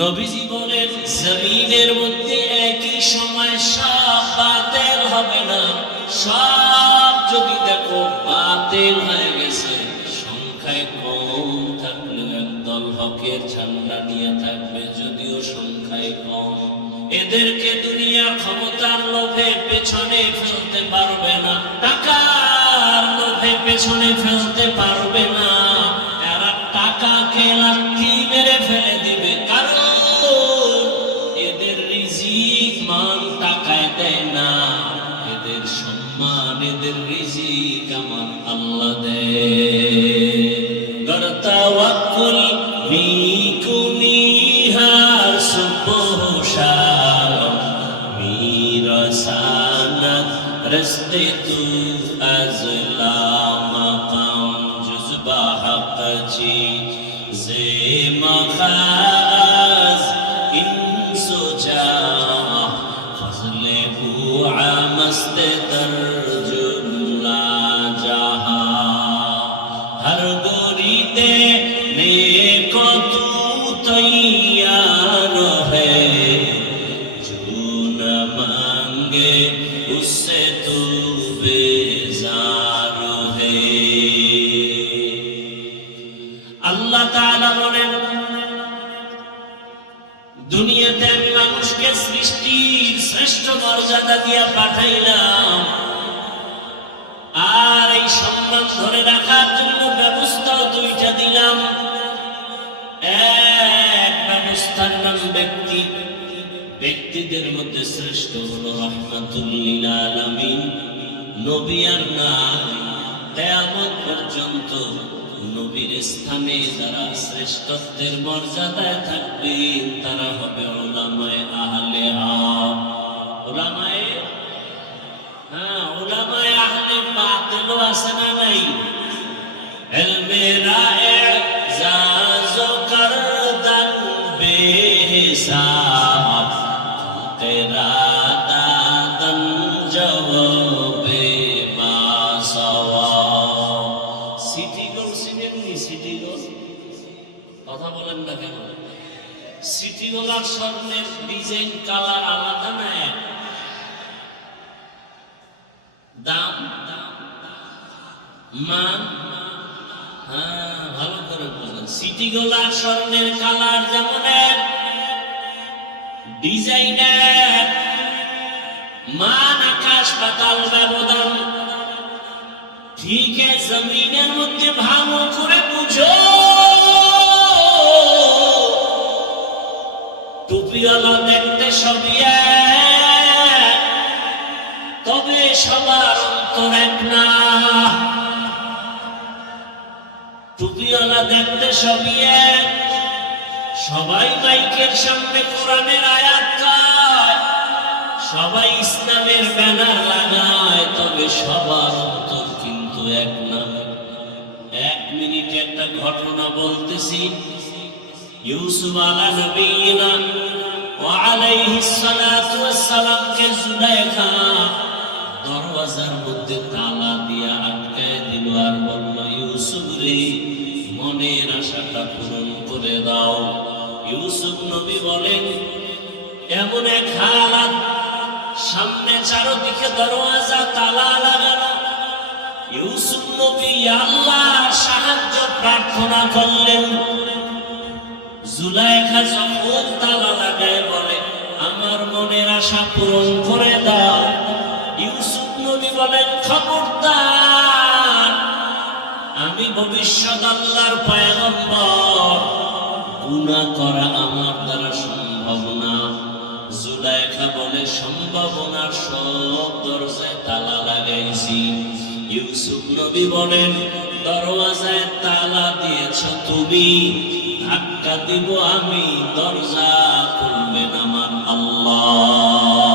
নবীজি বলেন জমিনের মধ্যে একই সময় সব বাতিল হবে না, সব যদি দেখো বাতিল হয়ে গেছে, সংখ্যায় কম থাকলেও একদল হকের ঝান্ডা নিয়ে থাকবে, যদিও সংখ্যায় কম। এদেরকে দুনিয়ার ক্ষমতার লোভে পেছনে ফেলতে পারবে না, টাকার লোভে পেছনে ফেলতে পারবে না। এরা টাকাকে লাথি মেরে ফেলে দিবে, কারণ এদের রিজিক মান টাকায় দেয় না, এদের সম্মান, এদের রিজিক আমার আল্লাহ দেয়। গরতাওয়াক্কুল মিকুনিহার সুবহশার মিরাসানাত রস্তে তু আজলা মাকাম জুজবা হকচি জে মখাজ ইনসুজা ফজলে হু আমস্তে তরজুলা জাহা হর গরিতে নেকো তু তৈয়ার है जो न मांगे उससे तू बेजार है। আল্লাহ তাআলা বলেন দুনিয়াতে আমি মানুষকে সৃষ্টির শ্রেষ্ঠ মর্যাদা দিয়ে পাঠাইলাম, আর এই সম্মান ধরে রাখার জন্য ব্যবস্থাও দুইটা দিলাম। এক ব্যবস্থার নাম ব্যক্তি, ব্যক্তিদের মধ্যে শ্রেষ্ঠ হলো রাহমাতুল লিল আলামিন, নবী আর নাই। কিয়ামত পর্যন্ত নবীর স্থানে যারা শ্রেষ্ঠত্বের মর্যাদায় থাকবেন তারা হবে উলামায়ে আহলে হক। উলামায়ে উলামায়ে আহলে বাতিল আছে না নাই? ইলমে রায়ে জাজো করদান বেহিসাব তেরাদান জওবে মাসাওয়াব। City gold সিনেননি? সিটি গোল কথা বলেন না কেন? সিটি গোলার স্বর্ণের ডিজাইন কালার আলাদা না, এক দাম মান। ভালো করে বলেন, সিটি গোলার স্বর্ণের কালার যেমন এক, ডিজাইন এক, মান আকাশ পাতাল ব্যবধান। ঠিক আছে, জমিনের মধ্যে ভালো করে বুঝো, টুপিওয়ালা দেখতে সবই এক, তবে সবার অন্তর এক না। টুপিওয়ালা দেখতে সবই এক, সবাই মাইকের সামনে কোরআনের আয়াত গায়, সবাই ইসলামের ব্যানার লাগায়, তবে সবার অন্তর কিন্তু এক না। এক মিনিটে একটা ঘটনা বলতেছি। ইউসুফ আলা নবীনা ওয়া আলাইহিস সালাতু ওয়াস সালাম কে জুলাইখা দরওয়াজার মধ্যে তালা দিয়া আটকায় দিল, আর বলল, ইউসুফ রে, মনের আশাটা পূরণ করে দাও। ইউসুফ নবী বলেন, এমন এক হালাত, সামনে চারদিকে দরওয়াজা তালা লাগানো। ইউসুফ নবী আল্লাহর সাহায্য প্রার্থনা করলেন। জুলাইখা যখন তালা লাগায় বলে, আমার মনের আশা পূরণ করে দাও। ইউসুফ নবী বলেন, খবরদার, আমি ভবিষ্যৎ আল্লাহর পয়গম্বর, গুনাহ করা আমার দ্বারা সম্ভব না। জুলাইখা বলে, সম্ভাবনার সব দরজায় তালা লাগাইছি। ইউসুফ নবী বলেন, দরওয়াজায় তালা দিয়েছ তুমি, ধাক্কা দিব আমি, দরজা খুলবেন আমার আল্লাহ।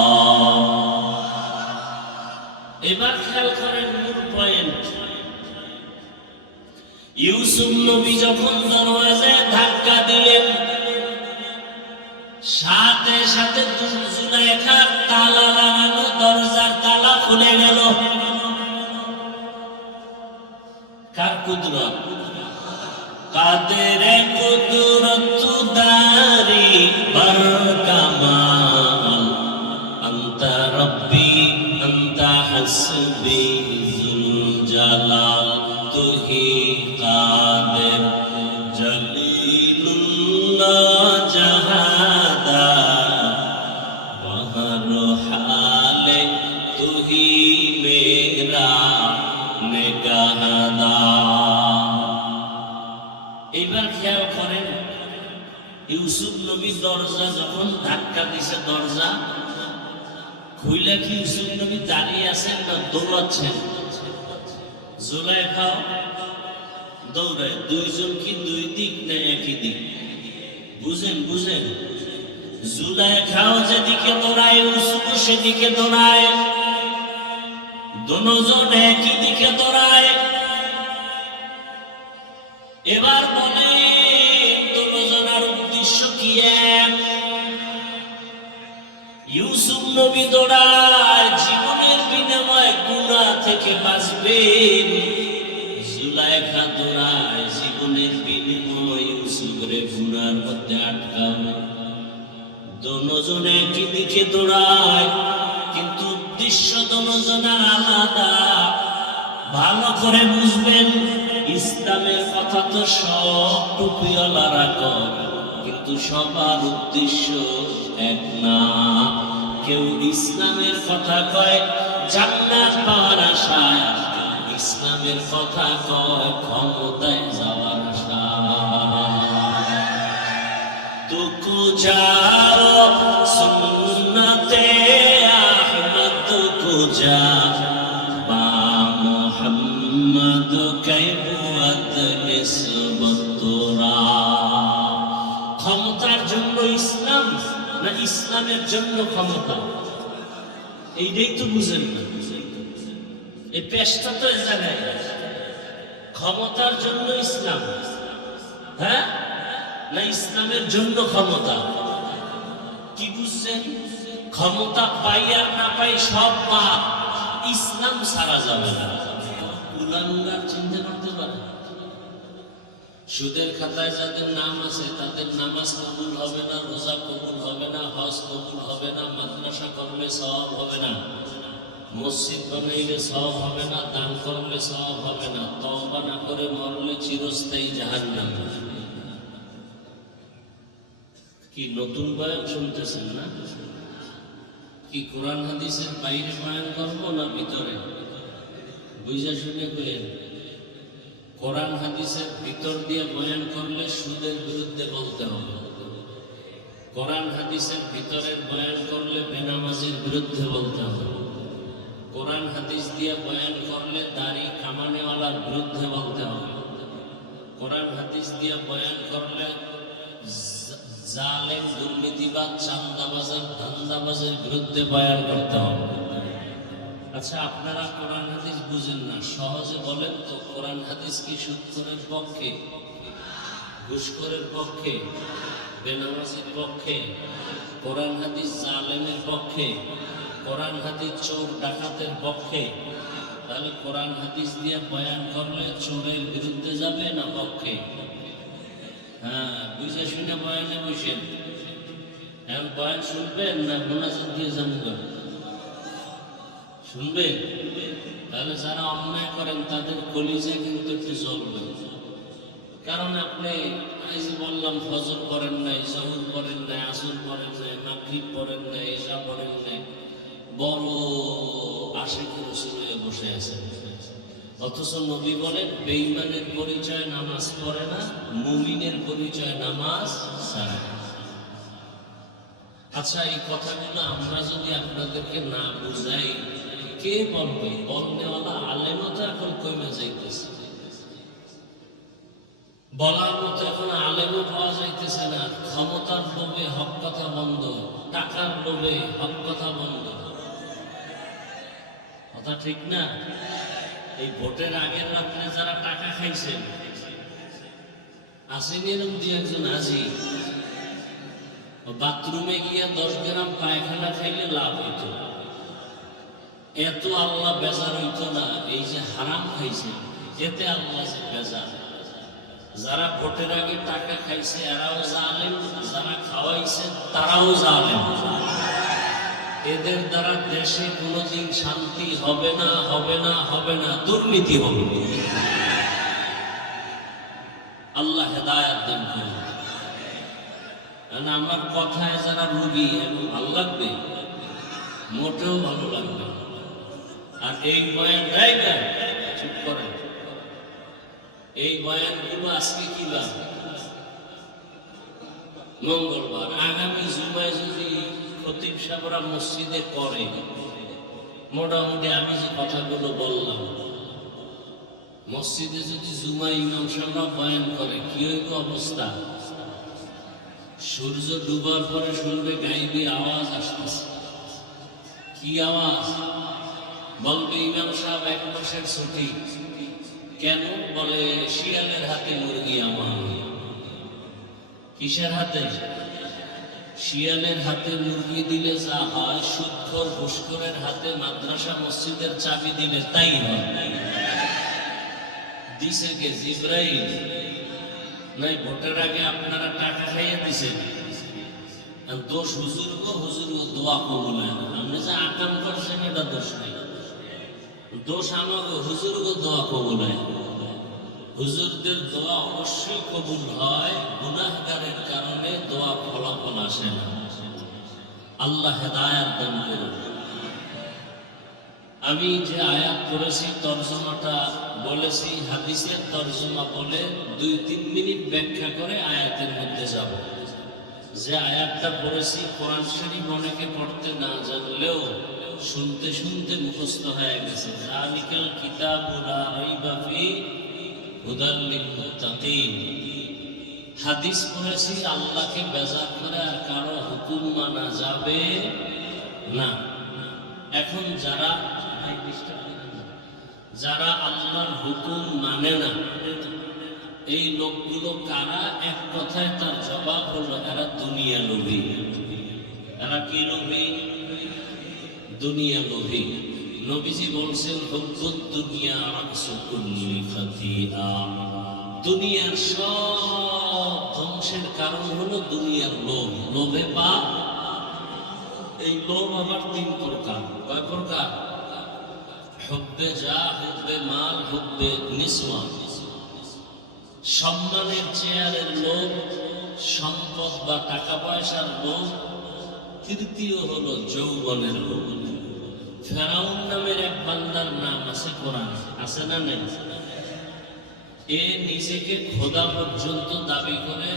এবার খেয়াল করেন মূল পয়েন্ট। ইউসুফ নবী যখন দরওয়াজায় ধাক্কা দিলেন, সাথে সাথে জুলাইখার তালা লাগানো দরজার তালা খুলে গেল। কার কুদরত? কাদের কুদরত দারি ইউসুফ নবী দরজা যখন ধাক্কা দিছে, দরজা খুইলা কি ইউসুফ নবী দাঁড়িয়ে আছেন না দৌড়াচ্ছেন? জুলাইখাও দৌড়ায়। দুইজন কি দুই দিক না একই দিক? বুঝেন বুঝেন। জুলাইখাও যেদিকে দৌড়ায় ইউসুফ সেদিকে দৌড়ায়, দুজন একই দিকে দৌড়ায়। এবার বলে দুজনের উদ্দেশ্য কি এক? ইউসুফ নবী দৌড়ায় জীবনের বিনিময়ে গুনাহ থেকে বাঁচবেন, জুলাইখা দৌড়ায় জীবনের বিনিময়ে ইউসুফের গুনার মধ্যে আটকাবে। দুজন একই দিকে দৌড়ায় কিন্তু উদ্দেশ্য দুজনের আলাদা। ভালো করে বুঝবেন, ইসলামের কথা তো সব টুপিওয়ালারা কয়, কিন্তু সবার উদ্দেশ্য এক না। কেউ ইসলামের কথা কয় জান্নাত পাওয়ার আশায়, ইসলামের কথা কয় ক্ষমতায় যাওয়ার আশায়। তুকু যাও সুন্নতে আহমদ, তুকু যা বা মুহাম্মদ কাইবুয়াত নিসবত তোরা। ক্ষমতার জন্য ইসলাম না ইসলামের জন্য ক্ষমতা? এইটাই তো বুঝেন না। এই পেশটা তো এ জায়গায় ক্ষমতার জন্য ইসলাম, হ্যাঁ না ইসলামের জন্য ক্ষমতা? কি বুঝছেন? ক্ষমতা পাই আর না পাই সব পাপ, ইসলাম ছাড়া যাবে না। উলাঙ্গার চিন্তা করতে পারে, সুদের খাতায় যাদের নাম আছে তাদের নামাজ কবুল হবে না, রোজা কবুল হবে না, হজ কবুল হবে না, মাদ্রাসা করলে সওয়াব হবে না, মসজিদ বানাইলে সওয়াব হবে না, দান করলে সওয়াব হবে না, তওবা না করে মরলে চিরস্থায়ী জাহান্নাম। কি নতুন বয়ান শুনতেছেন না? কি কোরআন হাদিসের বাইরে বয়ান করবো না ভিতরে? বুঝা শুনে কইেন। কোরআন হাদিসের ভিতর দিয়ে বয়ান করলে সুদের বিরুদ্ধে বলতে হবে, কোরআন হাদিসের ভিতরের বয়ান করলে বেনামাজির বিরুদ্ধে বলতে হবে, কোরআন হাদিস দিয়ে বয়ান করলে দাড়ি কামানেওয়ালার বিরুদ্ধে বলতে হবে, কোরআন হাদিস দিয়ে বয়ান করলে জালেম দুর্নীতিবাদ চাঁদাবাজের ধান্দাবাজের বিরুদ্ধে বয়ান করতে হবে। আচ্ছা, আপনারা কোরআন হাদিস বুঝেন না, সহজে বলেন তো কোরআন হাদিস কি সুদখোরের পক্ষে, ঘুষখোরের পক্ষে, বেনামাজির পক্ষে? কোরআন হাদিস জালেমের পক্ষে? কোরআন হাদিস চোর ডাকাতের পক্ষে? তাহলে কোরআন হাদিস দিয়ে বয়ান করলে চোরের বিরুদ্ধে যাবে না পক্ষে? হ্যাঁ, বুঝে শুনে বয়ানে বসেন। এখন বয়ান শুনবেন না মোনাজাত দিয়ে জানবেন? শুনবেন? তাহলে যারা অন্যায় করেন তাদের কলিজা কিন্তু একটু জ্বলবে। কারণ আপনি এই যে বললাম ফজর করেন নাই, জহুর করেন নাই, আসর করেন নাই, মাগরিব করেন নাই, ইশা করেন নাই, বড় আশিকের রাসূল হয়ে বসে আছেন। অথচ নবী বলেন বেঈমানের পরিচয় নামাজ পড়ে না, মুমিনের পরিচয় নামাজ ছাড়ে। আচ্ছা, এই কথাগুলো আমরা যদি আপনাদেরকে না বুঝাই কে বলবে? বলনেওয়ালা আলেমও তো এখন কমে যাইতেছে, বলার মতো এখন আলেমও পাওয়া যাইতেছে না। ক্ষমতার লোভে হক কথা বন্ধ, টাকার লোভে হক কথা বন্ধ। কথা ঠিক না? এই ভোটের আগের রাত্রে যারা টাকা খাইছেন, আসেনি এরকম দিয়ে একজন হাজি বাথরুমে গিয়া 10 গ্রাম পায়খানা খাইলে লাভ হইত, এত আল্লাহ বেজার হইত না। এই যে হারাম খাইছে এতে আল্লাহ বেজার। যারা ভোটের আগে টাকা খাইছে এরাও জালেম, যারা খাওয়াইছে তারাও জালেম। এদের দ্বারা দেশে কোনোদিন শান্তি হবে না, হবে না, হবে না, দুর্নীতি হবে। আল্লাহ হেদায়েত দান করুন। আমার কথায় যারা রুগী এবং ভালো লাগবে, মোটেও ভালো লাগবে। আর এই বয়ান রাইবেন, চুপ করেন। এই বয়ানগুলো আজকে কি বার? মঙ্গলবার আগামী জুমায় যদি খতিব সাহেবরা মসজিদে করে, মোটামুটি আমি যে কথাগুলো বললাম, মসজিদে যদি জুমা ইমাম সাহেবরা বয়ান করে, কি হইব অবস্থা? সূর্য ডুবার পরে শুনবে গাইবি আওয়াজ আসতেছে। কি আওয়াজ? বলবে ইমাম সাহেব এক মাসের ছুটি। কেন? বলে শিয়ালের হাতে মুরগি আমার। কিসের হাতে? শিয়ালের হাতে মুরগি দিলে যা হয়, সুদখোর ঘুষখোরের হাতে মাদ্রাসা মসজিদের চাবি দিলে তাই হয়। দিছে কে? জিব্রাইল। নাই, ভোটের আগে আপনারা টাকা খাইয়ে দিছেন। দোষ হুজুর গো দোয়া কবুল হয় না। আপনি যে আকাম করছেন এটা দোষ নেই, দোষ আমাকে হুজুর গো দোয়া কবুল হয়। হুজুরদের দোয়া অবশ্যই কবুল হয়, গুনাহগারের কারণে দোয়া ফলাফল আসে না। আল্লাহ হেদায়াত দান করুন। আমি যে আয়াত পড়েছি তরজমাটা বলেছি, হাদিসের তরজমা বলে 2-3 মিনিট ব্যাখ্যা করে আয়াতের মধ্যে যাব। যে আয়াতটা পড়েছি কোরআন শরীফ অনেকে পড়তে না জানলেও শুনতে শুনতে মুখস্থ হয়ে গেছে। যালিকাল কিতাবু লা রাইবা ফীহি হুদাল লিল মুত্তাকিন। হাদিস পড়েছি আল্লাহকে বেজার করে আর কারো হুকুম মানা যাবে না। এখন যারা আল্লাহর হুকুম মানে না, এই লোকগুলো কারা? এক কথায় তার জবাব হলো এরা দুনিয়া লোভী। এরা কি লোভী? দুনিয়া লোভী। নবীজি বলছেন হুব্বুদ দুনিয়া রাসু কুল্লি খাতিআ। দুনিয়ার সব ধ্বংসের কারণ হলো দুনিয়ার লোভ। লোভে পাপ। এই লোভ আবার 3 প্রকার। কয় প্রকার? হুব্বে জাহ, হুব্বে মাল, হুব্বে নিসওয়া। সম্মানের চেয়ারের লোভ, সম্পদ বা টাকা পয়সার লোভ। তৃতীয় হলো যৌবনের লোভ। ফেরাউন নামের এক বান্দার নাম আছে কোরআনে, আছে না নেই? এ নিজেকে খোদা পর্যন্ত দাবি করে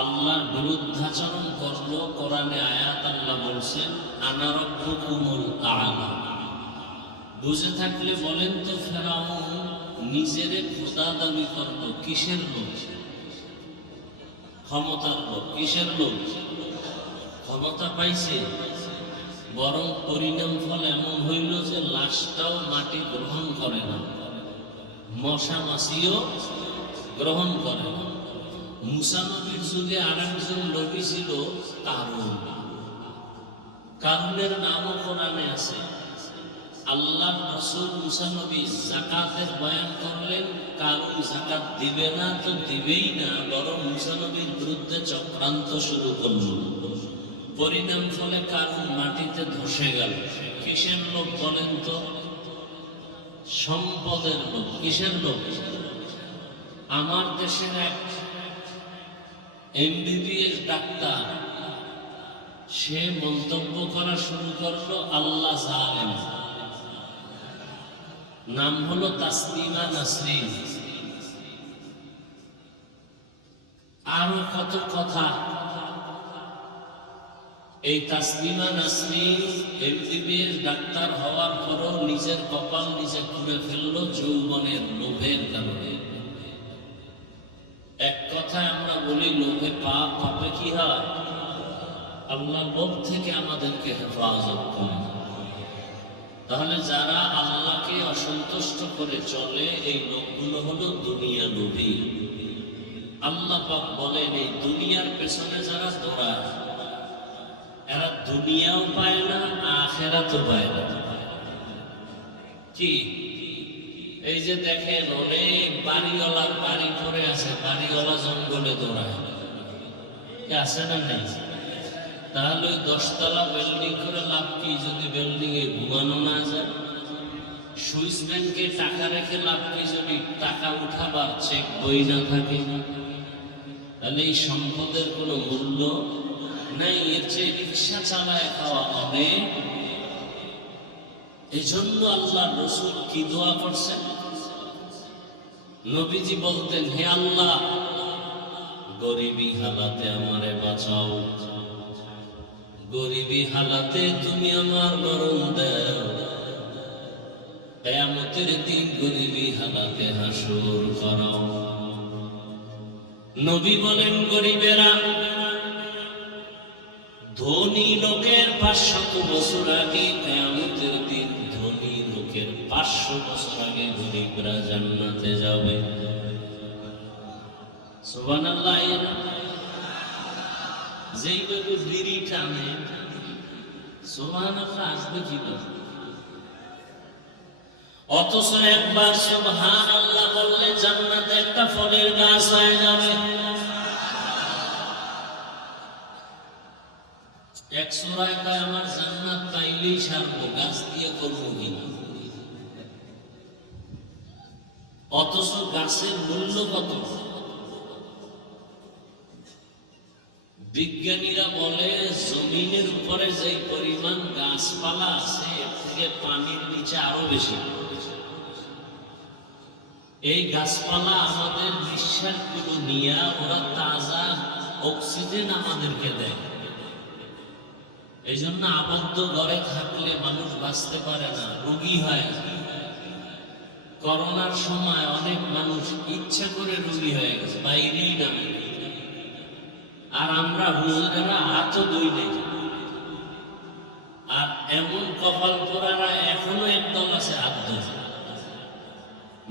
আল্লাহর বিরুদ্ধাচরণ করলো। কোরআনে আয়াত আল্লাহ বলছেন আনা রাব্বুকুমুল আ'লা। বুঝে থাকলে বলেন তো, ফেরাউন নিজেরে খোদা দাবি করলো কিসের লোভ? ক্ষমতার লোভ। কিসের লোভ? ক্ষমতা পাইছে, বরং পরিণাম ফল এমন হইল যে লাশটাও মাটি গ্রহণ করে না, মশা মাছিও গ্রহণ করে না। মুসা নবীর যুগে আরেকজন নবী ছিল কারুন। কারুনের নামও কোরআনে আছে। আল্লাহর রাসূল মুসা নবী যাকাতের বয়ান করলেন, কারুন যাকাত দিবে না তো দিবেই না, বরং মুসা নবীর বিরুদ্ধে চক্রান্ত শুরু করল। পরিণাম ফলে কারুন মাটিতে ধসে গেল। কিসের লোভ বলেন তো? সম্পদের লোভ। কিসের লোভ? আমার দেশের এক MBBS ডাক্তার, সে মন্তব্য করা শুরু করলো আল্লাহ জালেম। নাম হলো তাসলিমা নাসরিন। আরো কত কথা। এই তাসলিমা নাসরিন MBBS ডাক্তার হওয়ার পরও নিজের কপাল নিজে খুলে ফেললো যৌবনের লোভের কারণে। এক কথায় আমরা বলি লোভে পাপ, পাপে কি হয়? আল্লাহ লোভ থেকে আমাদেরকে হেফাজত করে। তাহলে যারা আল্লাহকে অসন্তুষ্ট করে চলে, এই লোকগুলো হলো দুনিয়া লোভী। আল্লাহ পাক বলেন এই দুনিয়ার পেছনে যারা দৌড়ায়, এরা দুনিয়াও পায় না, আখিরাতও পায় না। কি? এই যে দেখেন অনেক বাড়িওয়ালার বাড়ি পড়ে আছে, বাড়িওয়ালা জঙ্গলে দৌড়ায়, আছে না নেই? তাহলে ওই 10 তলা বিল্ডিং করে লাভ কি যদি বিল্ডিং এ ঘুমানো না যায়? সুইস ব্যাংকে টাকা রেখে লাভ কি যদি টাকা উঠাবার চেক বই না থাকে? তাহলে এই সম্পদের কোনো মূল্য নাই। এর চেয়ে রিক্সা চালায় খাওয়া অনেক। এই জন্য আল্লাহ রসুল কি দোয়া করছেন? নবীজি বলতেন, হে আল্লাহ, গরিবী হালাতে আমারে বাঁচাও, গরিবী হালাতে তুমি আমার মরণ দাও, কিয়ামতের দিন গরিবী হালাতে হাসর করাও। নবী বলেন, গরিবেরা ধনী লোকের 500 বছর আগে, কিয়ামতের দিন ধনী লোকের 500 বছর আগে গরিবরা জান্নাতে যাবে। সুবহানাল্লাহ। যেইভাবে বিড়ি টানে, সুবহানাল্লাহ আসবে কি করে? অথচ একবার সুবহানাল্লাহ বললে জান্নাতে একটা ফলের গাছ হয়ে যাবে। 100 টাকায় আমার জান্নাত পাইলেই সারবো, গাছ দিয়ে করবো কি? অথচ গাছের মূল্য কত? বিজ্ঞানীরা বলে জমিনের উপরে যে পরিমাণ গাছপালা আছে এর থেকে পানির নিচে আরো বেশি। এই গাছপালা আমাদের নিঃশ্বাসগুলো নিয়ে ওরা তাজা অক্সিজেন আমাদেরকে দেয়। এই জন্য আবদ্ধ ঘরে থাকলে মানুষ বাঁচতে পারে না, রোগী হয়। করোনার সময় অনেক মানুষ ইচ্ছা করে রোগী হয়ে গেছে, বাইরেই নামে। আর আমরা হুজুরেরা হাতও ধুই নেই। আর এমন কপাল পোড়ারা এখনো একদল আছে হাত ধোয়।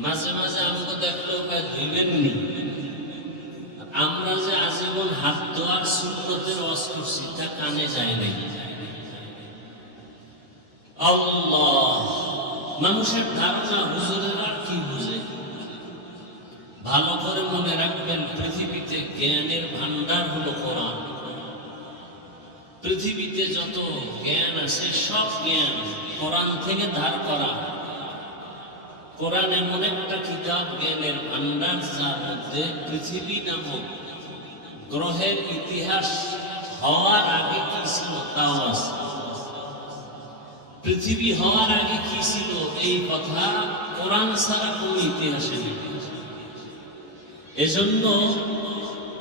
মাঝে মাঝে আমাকে দেখলেও ধুইবেননি। আমরা যে আজীবন হাত ধোয়ার সুন্নতের ওয়াজ করছি তা কানে যায় নাই। আল্লাহ, মানুষের ধারণা হুজুরেরা কি বুঝে? ভালো করে মনে রাখবেন, পৃথিবীতে জ্ঞানের ভান্ডার হলো কোরআন। পৃথিবীতে যত জ্ঞান আছে সব জ্ঞান কোরআন থেকে ধার করা। কোরআন এমন একটা কিতাব, জ্ঞানের ভান্ডার, যার মধ্যে পৃথিবী নামক গ্রহের ইতিহাস হওয়ার আগে কি ছিল তাও আছে। পৃথিবী হওয়ার আগে কি ছিল এই কথা কোরআন ছাড়া কোনো ইতিহাসে নেই। এজন্য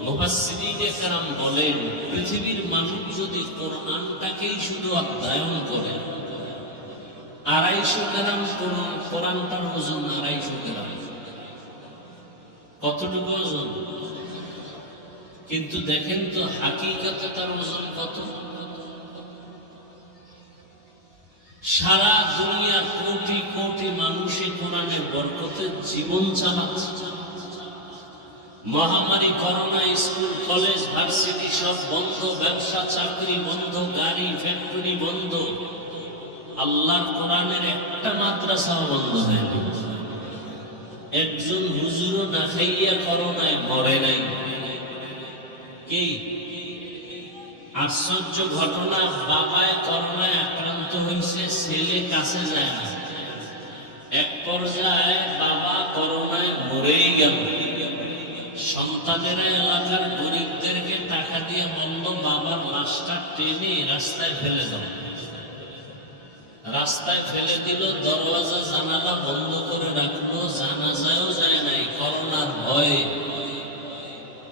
মুফাসসিরিনে কেরাম বলেন, পৃথিবীর মানুষ যদি কোরআনটাকেই শুধু অধ্যয়ন করে, 250 গ্রাম কোরআনটার ওজন 250 গ্রাম। কতটুকু ওজন? কিন্তু দেখেন তো হাকিকতে তার ওজন কত? সারা দুনিয়ার কোটি কোটি মানুষই কোরআনের বরকতে জীবন চালাচ্ছে। মহামারী করোনা, স্কুল কলেজ ভার্সিটি সব বন্ধ, ব্যবসা চাকরি বন্ধ, গাড়ি ফ্যাক্টরি বন্ধ। আল্লাহর কোরআনের একটা মাদ্রাসাও বন্ধ হয়নি। একজন হুজুরও না খাইয়া করোনায় মরে নাই। কি আশ্চর্য ঘটনা! বাবায় করোনায় আক্রান্ত হয়েছে, ছেলে কাছে যায় না। এক পর্যায়ে বাবা করোনায় মরেই গেল। সন্তানেরা এলাকার গরিবদেরকে টাকা দিয়ে বলল, বাবার লাশটা টেনে রাস্তায় ফেলে দাও। রাস্তায় ফেলে দিল, দরওয়াজা জানালা বন্ধ করে রাখলো, জানাজায়ও যায় নাই করোনার ভয়ে।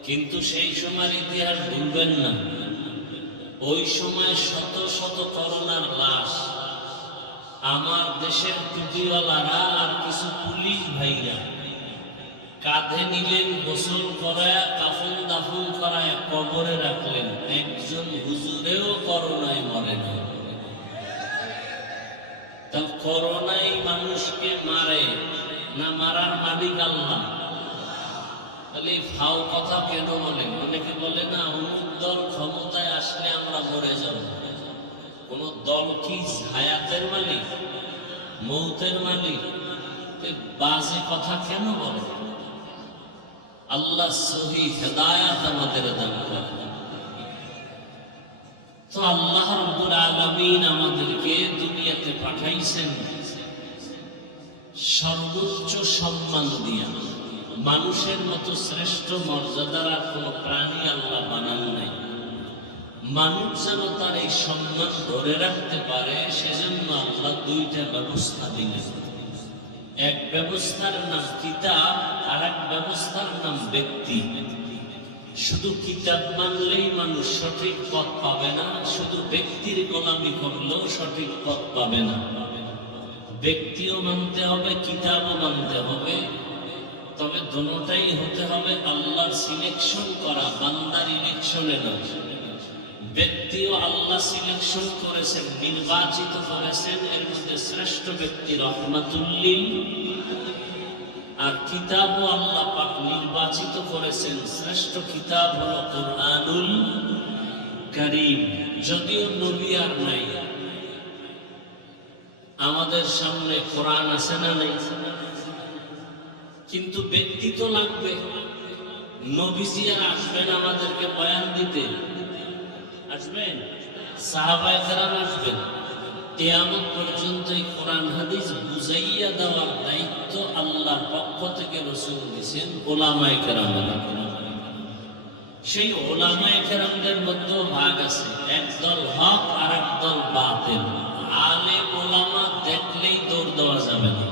কিন্তু সেই সময়ের ইতিহাস ভুলবেন না। ওই সময় শত শত করোনার লাশ আমার দেশের টুপিওয়ালারা আর কিছু পুলিশ ভাইরা কাঁধে নিলেন, গোসল করায়, কাফন দাফন করায় কবরে রাখলেন। একজন হুজুরেও করোনায় মরে না। তা করোনাই মানুষকে মারে না, মারার মালিক আল্লাহ? তাহলে ফাও কথা কেন বলে? অনেকে বলে না, অমুক দল ক্ষমতায় আসলে আমরা মরে যাব। কোন দল কি হায়াতের মালিক, মৌতের মালিক? বাজে কথা কেন বলে? আল্লাহ সহি হেদায়াত আমাদের দান করেন। তো আল্লাহ রাব্বুল আলামিন আমাদেরকে দুনিয়াতে পাঠাইছেন সর্বোচ্চ সম্মান দিয়া। মানুষের মতো শ্রেষ্ঠ মর্যাদার আর কোন প্রাণী আল্লাহ বানান নাই। মানুষ যেন তার এই সম্মান ধরে রাখতে পারে, সেজন্য আল্লাহ দুইটা ব্যবস্থা দিলেন। এক ব্যবস্থার নাম কিতাব, আর এক ব্যবস্থার নাম ব্যক্তি। শুধু কিতাব মানলেই মানুষ সঠিক পথ পাবে না, শুধু ব্যক্তির গোলামি করলেও সঠিক পথ পাবে না। ব্যক্তিও মানতে হবে, কিতাবও মানতে হবে, তবে দুটোটাই হতে হবে আল্লাহর সিলেকশন করা, বান্দার ইলেকশনে নয়। ব্যক্তিও আল্লাহ সিলেকশন করেছেন, নির্বাচিত করেছেন, এর মধ্যে শ্রেষ্ঠ ব্যক্তি রহমাতুল্লিল, আর কিতাবও আল্লাহ পাক নির্বাচিত করেছেন, শ্রেষ্ঠ কিতাব হলো কুরআনুল কারীম। যদিও নবী আর নাই, আমাদের সামনে কোরআন আছে না নাই, কিন্তু ব্যক্তি তো লাগবে। নবীজি আর আসবেন আমাদেরকে বয়ান দিতে? আসবেন? সাহাবায়ে কেরাম আসবেন? কিয়ামত পর্যন্ত এই কোরআন হাদিস বুঝাইয়া দেওয়ার দায়িত্ব আল্লাহর পক্ষ থেকে রাসূল দিয়েছেন উলামায়ে কেরামের। সেই উলামায়ে কেরামদের মধ্যে ভাগ আছে, একদল হক আর একদল বাতিল। আলেম উলামা দেখলেই দৌড় দেওয়া যাবে না।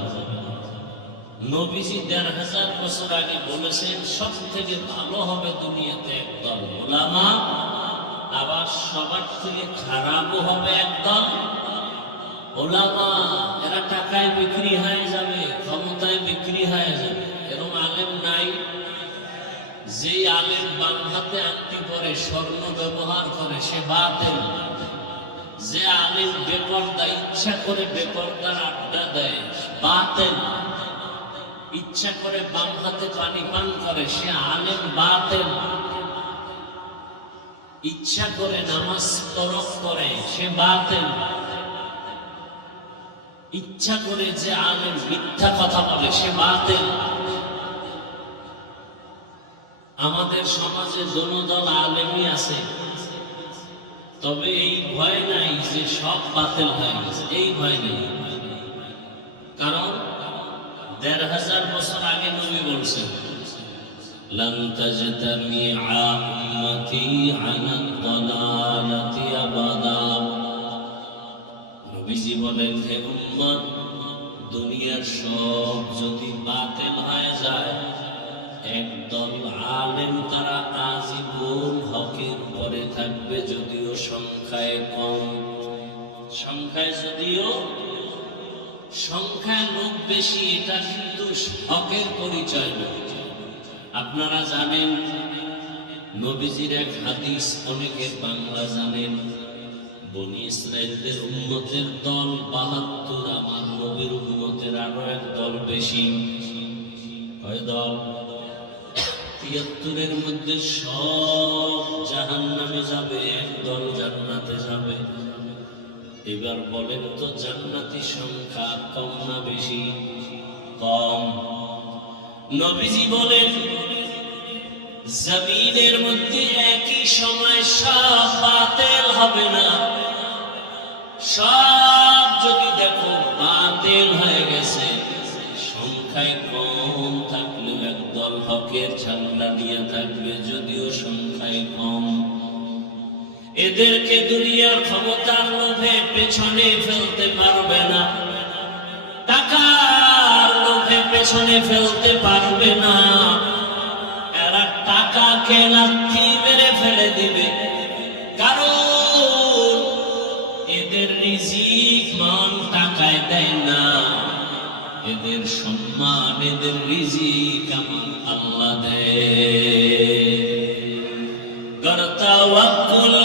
নবীজি ১৫০০ বছর আগে বলেছেন সব থেকে ভালো হবে দুনিয়াতে একদল উলামা, আবার সবার থেকে খারাপও হবে একদল উলামা। এরা টাকায় বিক্রি হয়ে যাবে, ক্ষমতায় বিক্রি হয়ে যাবে। এরকম আলেম নাই। যে আলেম বাম হাতে আংটি পরে, স্বর্ণ ব্যবহার করে, সে বাতিল। যে আলেম বেপরদা, ইচ্ছা করে বেপরদার আড্ডা দেয়, বাতিল। ইচ্ছা করে বাম হাতে পানি পান করে, সে আলেম বাতিল। ইচ্ছা করে নামাজ তরক করে, সে বাতিল। ইচ্ছা করে যে আলেম মিথ্যা কথা বলে, সে বাতিল। আমাদের সমাজে দোনো দল আলেমই আছে, তবে এই ভয় নাই যে সব বাতিল হয়ে গেছে, এই ভয় নেই। কারণ ১৫০০ বছর আগে নবী বলছেন, লান তাজতামিআ উম্মতি আলা দালালাতি আবাদা। নবীজি বলেন, হে উম্মত, দুনিয়ার সব যদি বাতিল হয়ে যায়, একদল আলেম তারা আজীবন হকের পরে থাকবে, যদিও সংখ্যায় কম। সংখ্যায় যদিও সংখ্যায় লোক বেশি, এটা কিন্তু হকের পরিচয় নয়। আপনারা জানেন নবীজির এক হাদিস, অনেকে বাংলা জানেন, বনি ইসরাইলদের উম্মতের দল ৭২, আমার নবীর উম্মতের আরো এক দল বেশি। কয় দল? ৭৩-এর মধ্যে সব জাহান্নামে যাবে, এক দল জান্নাতে যাবে। এবার বলেন তো, জান্নাতি সংখ্যা কম না বেশি? কম। নবীজি বলেন, জমিনের মধ্যে একই সময় সব বাতিল হবে না। সব যদি দেখো বাতিল হয়ে গেছে, সংখ্যায় কম থাকলেও একদল হকের ঝান্ডা নিয়ে থাকবে, যদিও সংখ্যায় কম। এদেরকে দুনিয়ার ক্ষমতার লোভে পেছনে ফেলতে পারবে না, টাকার লোভে পেছনে ফেলতে পারবে না। এরা টাকাকে লাথি মেরে ফেলে দিবে, কারণ এদের রিজিক মান টাকায় দেয় না। এদের সম্মান, এদের রিজিক আমার আল্লাহ দেয়। গরতাওয়াক্কুল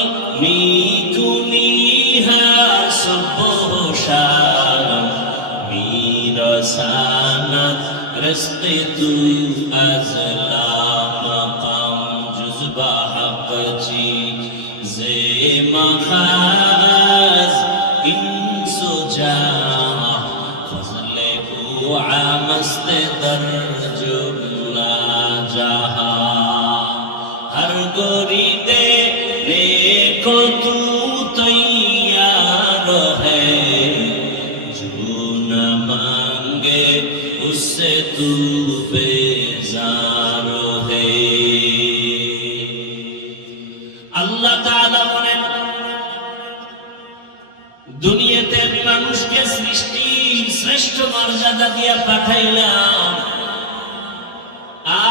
মিতুনিহা সবহশান মিরাসানাত রস্তে তু আজলা মাকাম জুজবা হাকচি জে মাখাজ ইনসুজা ফজলে আমস্তে দরজুলা জাহা हर गोरी दे रे को तू तैयार है, जो न मांगे उससे तू बेजार है। अल्लाह ताला बोलेन, दुनियाते মানুষকে সৃষ্টি শ্রেষ্ঠ মর্যাদা দিয়া পাঠাইলাম,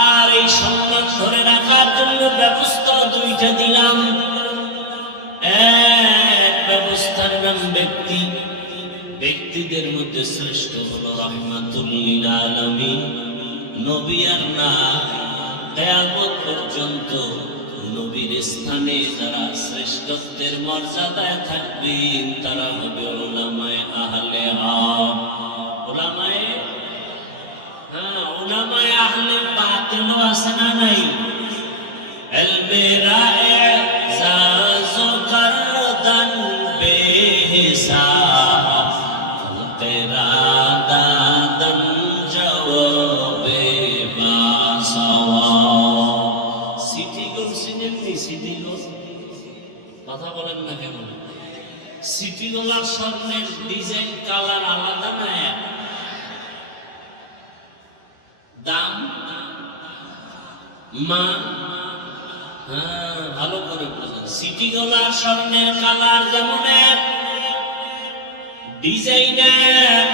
আর এই সম্মান ধরে রাখার জন্য ব্যবস্থা দুইটা দিলাম। এক ব্যবস্থার নাম ব্যক্তি, ব্যক্তিদের মধ্যে শ্রেষ্ঠ হলো রাহমাতুল লিল আলামিন নবী। আর না কিয়ামত পর্যন্ত নবীর স্থানে যারা শ্রেষ্ঠত্বের মর্যাদায় থাকবেন তারা হবে উলামায়ে আহলে হক। উলামায়ে আহলে বাতিল আছে না নাই? ইলমে রায়ে জাজো করদান বেহিসাব তেরা দাদন জওবে বাসাওয়া। সিটিগুল সিনেননি? সিটিগুল কথা বলেন না কেন? সিটিগুলার স্বর্ণের ডিজাইন কালার আলাদা না? এক দাম মান, ভালো করে বুঝেন। সিটি গোলার স্বর্ণের কালার যেমন এক, ডিজাইন এক,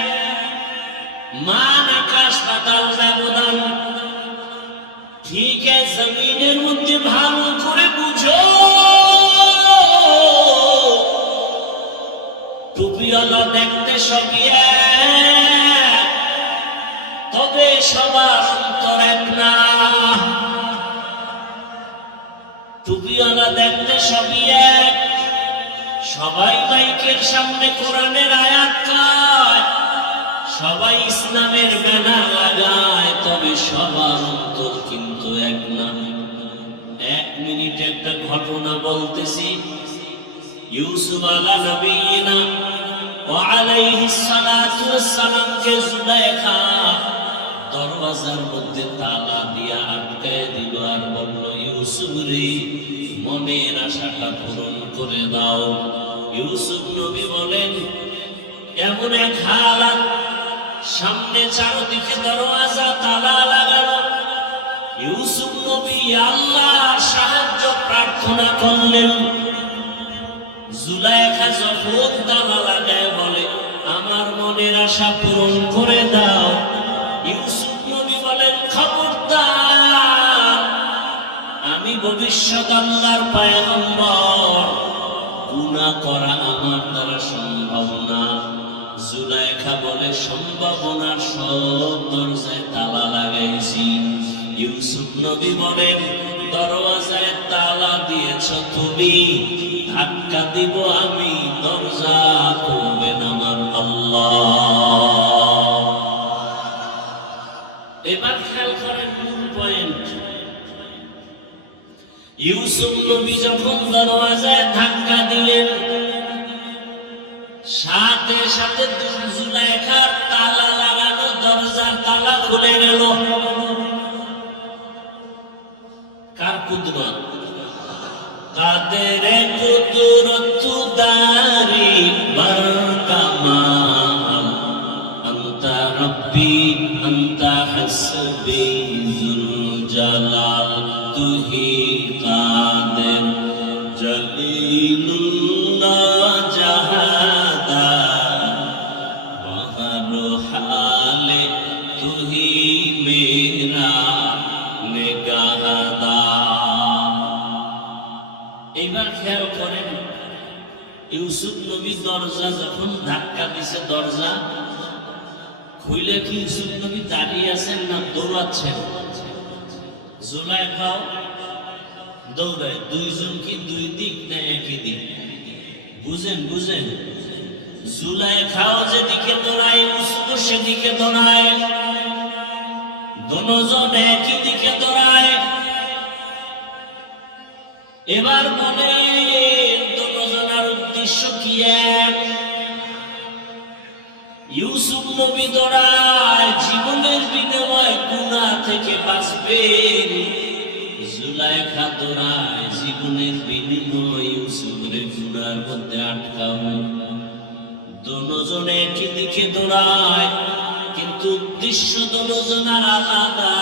মান আকাশ পাতাল ব্যবধান। ঠিক আছে, জমিনের মধ্যে ভালো করে বুঝো, টুপিওয়ালা দেখতে সবই এক, তবে সবার অন্তর এক না। টুপিওয়ালা দেখতে সবই এক, সবাই মাইকের সামনে কোরআনের আয়াত গায়, সবাই ইসলামের ব্যানার লাগায়, তবে সবার অন্তর কিন্তু এক না। 1 মিনিটে একটা ঘটনা বলতেছি। ইউসুফ আলা নবিয়িনা ওয়া আলাইহিস সালাতু ওয়াস সালাম কে জুলাইখা দরওয়াজার মধ্যে তালা দিয়া আটকায় দিল আর বলল, ইউসুফ রে, মনের আশাটা পূরণ করে দাও। ইউসুফ নবী বলেন, এমন এক হালাত, সামনে চারদিকে দরওয়াজা তালা লাগানো। ইউসুফ নবী আল্লাহর সাহায্য প্রার্থনা করলেন। জুলাইখা যখন তালা লাগায় বলে, আমার মনের আশা পূরণ করে দাও। ইউসুফ নবী বলেন, খবরদার, আমি ভবিষ্যৎ আল্লাহর পয়গম্বর, গুনাহ করা আমার দ্বারা সম্ভব না। জুলাইখা বলে, সম্ভাবনার সব দরজায় তালা লাগাইছি। ইউসুফ নবী বলেন, দরওয়াজায় তালা দিয়েছ তুমি, ধাক্কা দিব আমি, দরজা খুলবেন আমার আল্লাহ। এবার খেয়াল করেন মূল পয়েন্ট। ইউসুফ নবী যখন দরওয়াজায় ধাক্কা দিলেন, সাথে সাথে জুলাইখার তালা লাগানো দরজার তালা খুলে গেল। কার কুদরত? কাদের কুদরত দারি বরকামাল, আনতা রব্বি আনতা হাসবি যুল জালাল, তুহি কাদের জলিলুল্লাহ জাহাদা, বহর হালে তুহি মেরা নিগাহদা। এবার খেয়াল করেন, ইউসুফ নবী দরজা যখন ধাক্কা দিছে, দরজা খুইলে কি ইউসুফ নবী দাঁড়িয়ে আছেন না দৌড়াচ্ছেন? জুলাইখাও দৌড়ায়। দুইজন কি দুই দিক না একই দিক? বুঝেন বুঝেন। জুলাইখাও যেদিকে দৌড়ায়, ইউসুফ সেদিকে দৌড়ায়, দুজন একই দিকে দৌড়ায়। এবার বলে, দুজনের উদ্দেশ্য কি এক? ইউসুফ নবী দৌড়ায় জীবনের বিনিময়ে গুনাহ থেকে বাঁচবেন, জুলাইখা দৌড়ায় জীবনের বিনিময়ে ইউসুফের গুনার মধ্যে আটকাবে। দুজন একই দিকে দৌড়ায়, কিন্তু উদ্দেশ্য দুজনের আলাদা।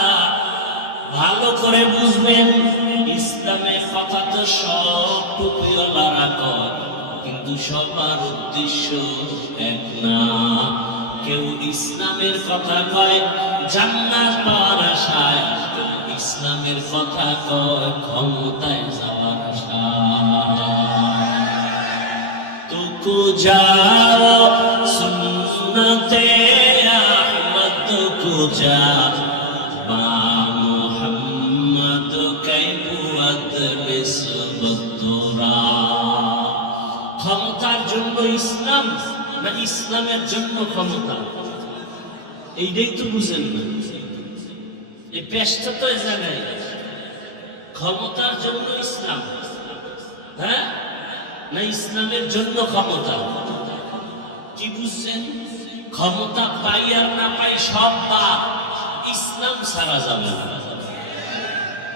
ভালো করে বুঝবেন, ইসলামের কথা তো সব টুপিওয়ালারা কয়, কিন্তু সবার উদ্দেশ্য এক না। কেউ ইসলামের কথা কয় জান্নাত পাওয়ার আশায়, কেউ ইসলামের কথা কয় ক্ষমতায় যাওয়ার আশায়। তুকু যাও সুন্নতে আহমদ তুকু যা মা মুহাম্মদ কাইবুয়াত নিসবতুরা। ক্ষমতার জন্য ইসলাম না ইসলামের জন্য ক্ষমতা? এইটাই তো বুঝেন না। এই পেশটা তো এই জায়গায় ক্ষমতার জন্য ইসলাম, হ্যাঁ না ইসলামের জন্য ক্ষমতা? কি বুঝছেন? ক্ষমতা পাই আর না পাই সব বাদ, ইসলাম ছাড়া যাবে না।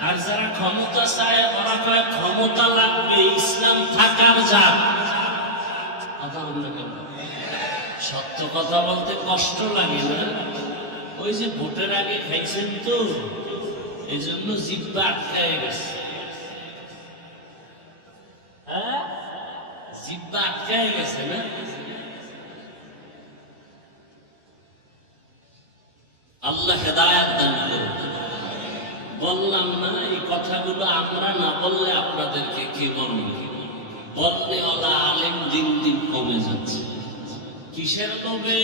আর যারা ক্ষমতা চায় ওরা কয় ক্ষমতা লাগবে, ইসলাম থাকার যাক। কথা বলতে কেন? সত্য কথা বলতে কষ্ট লাগে না? ওই যে ভোটের আগে খাইছেন তো, এই জন্য জিহ্বা আটকায় গেছে। হ্যাঁ, জিহ্বা আটকায় গেছে না? আল্লাহ হেদায়েত দান করুন। বললাম না এই কথাগুলো আমরা না বললে আপনাদেরকে কে বলবে? বললে ওলা আলেম দিন দিন কমে যাচ্ছে। কিসের লোভে?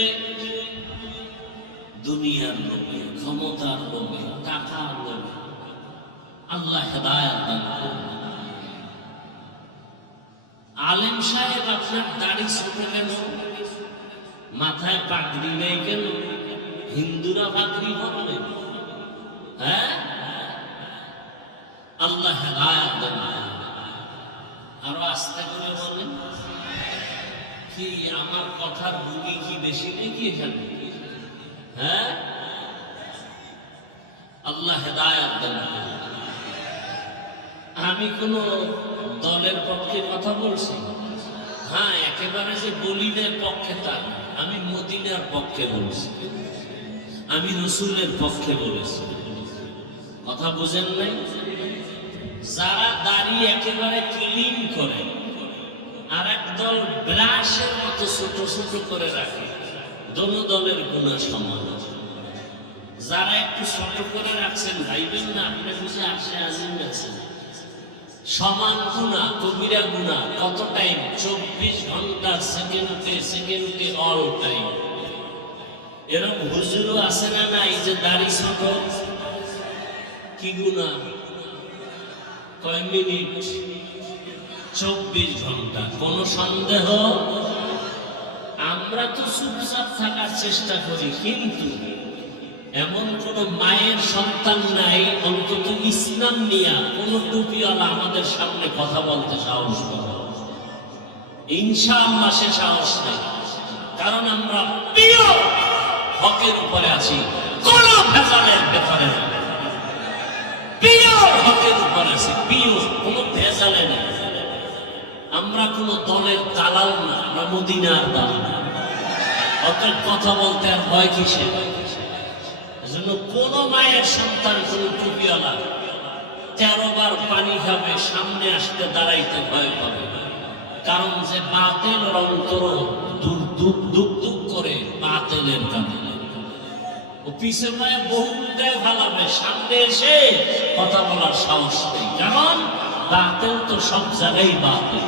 দুনিয়ার লোভে, ক্ষমতার লোভে, টাকার লোভে। আল্লাহ হেদায়েত দান করুন। আলেম সাহেব আপনার দাড়ি ছোট কেন? মাথায় পাগড়ি নেই কেন? হিন্দুরা পাগড়ি পরবে? হ্যাঁ, আল্লাহ হেদায়েত দান করুন। আরো আস্তে করে বলেন। কি আমার কথার ভূমি কি বেশি নাকি এখানে? হ্যাঁ, আল্লাহ হেদায়েত দান করুন। আমি কোন দলের পক্ষে কথা বলছি? হ্যাঁ, একেবারে যে বলিনের পক্ষে তা, আমি মদিনার পক্ষে বলছি, আমি রসুলের পক্ষে বলেছি। কথা বুঝেন নাই? যারা দাড়ি একেবারে ক্লিন করে আর একদল ব্রাশের মতো ছোট ছোট করে রাখে, দোনো দলের গুনাহ সমান। যারা একটু ছোট করে রাখছেন ভাইবেন না আপনি বুঝে আসে আজিম আছেন, সমান গুনাহ, কবিরা গুনাহ। কত টাইম? 24 ঘন্টা, সেকেন্ডে সেকেন্ডে, অল টাইম। এরকম হুজুরও আছে না নাই যে দাড়ি ছোট? কি গুনাহ? কয় মিনিট? 24 ঘন্টা। কোন সন্দেহ? আমরা তো চুপচাপ থাকার চেষ্টা করি, কিন্তু এমন কোন মায়ের সন্তান নাই অন্তত ইসলাম নিয়া কোন টুপিওয়ালা আমাদের সামনে কথা বলতে সাহস করে। ইনশাআল্লাহ সে সাহস নেই, কারণ আমরা পিওর হকের উপরে আছি, কোন ভেজালের ভেতরে না। পিওর হকের উপরে আছি, পিওর, কোন ভেজালে নেই। আমরা কোন দলের দালাল না, আমরা মদিনার দালাল। অতএব কথা বলতে আর ভয় কিসে? এজন্য কোন মায়ের সন্তান কোন টুপিওয়ালা 13 বার পানি খাবে, সামনে আসতে দাঁড়াইতে ভয় পাবে। কারণ যে বাতিল অন্তর দুঃখ দুঃখ দুঃখ দুঃখ করে বাতিলের কারণে ও পিছে মায়ে বহু দেয় ভালাবে, সামনে এসে কথা বলার সাহস নেই। কারণ বাতিল তো সব জায়গায় বাতিল।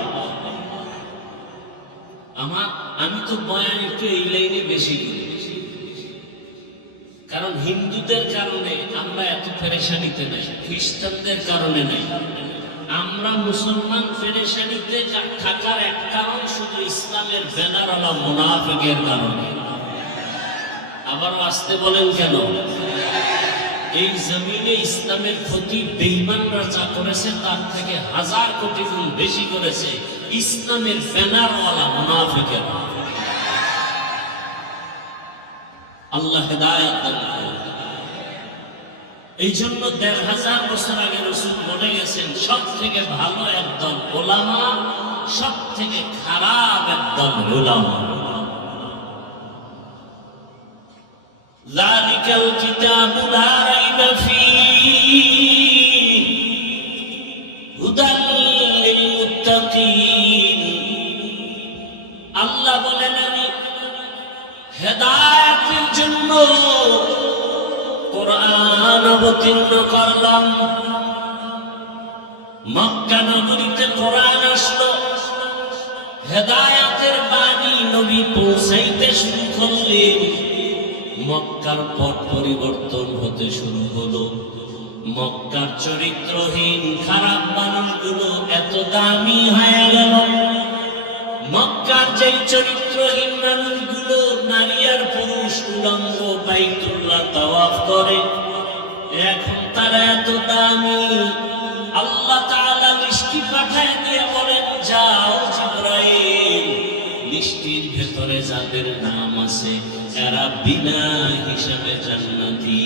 আমি তো বয়ান একটু এই লাইনে বেশি করি, কারণ হিন্দুদের কারণে আমরা এত পেরেশানিতে নাই, খ্রিস্টানদের কারণে নাই। আমরা মুসলমান পেরেশানিতে থাকার এক কারণ শুধু ইসলামের ব্যানারওয়ালা মুনাফিকের কারণে। আবার আসতে বলেন কেন? এই জমিনে ইসলামের ক্ষতি বেঈমানরা যা করেছে তার থেকে 1000 কোটি গুণ বেশি করেছে ইসলামের ব্যানারওয়ালা মুনাফিকের। আল্লাহ হেদায়েত দান করুন। এই জন্য 1500 বছর আগে রাসূল বলে গেছেন, সব থেকে ভালো একদল ওলামা, সব থেকে খারাপ একদল উলামা। যালিকাল কিতাবু লা রাইবা ফীহি হুদাল লিল মুত্তাকিন। আল্লাহ বলেন আমি হেদায়েত জন্য কোরআন অবতীর্ণ করলাম। মক্কা নগরীতে কোরআন আসলো, হেদায়েতের বাণী নবী পৌঁছাইতে শুরু করলেন। মক্কার পট পরিবর্তন হতে শুরু হলো। মক্কার চরিত্রহীন খারাপ মানুষগুলো এত দামি হয়ে গেল। মক্কার যেই চরিত্রহীন মানুষগুলো নারী আর পুরুষ উলঙ্গ বাইতুল্লাহ তাওয়াফ করে, এখন তারা এত দামি। আল্লাহ তাআলা লিস্টি পাঠায় দিয়ে বলেন, যাও জিবরাইল, লিস্টির ভেতরে যাদের নাম আছে এরা বিনা হিসাবে জান্নাতি।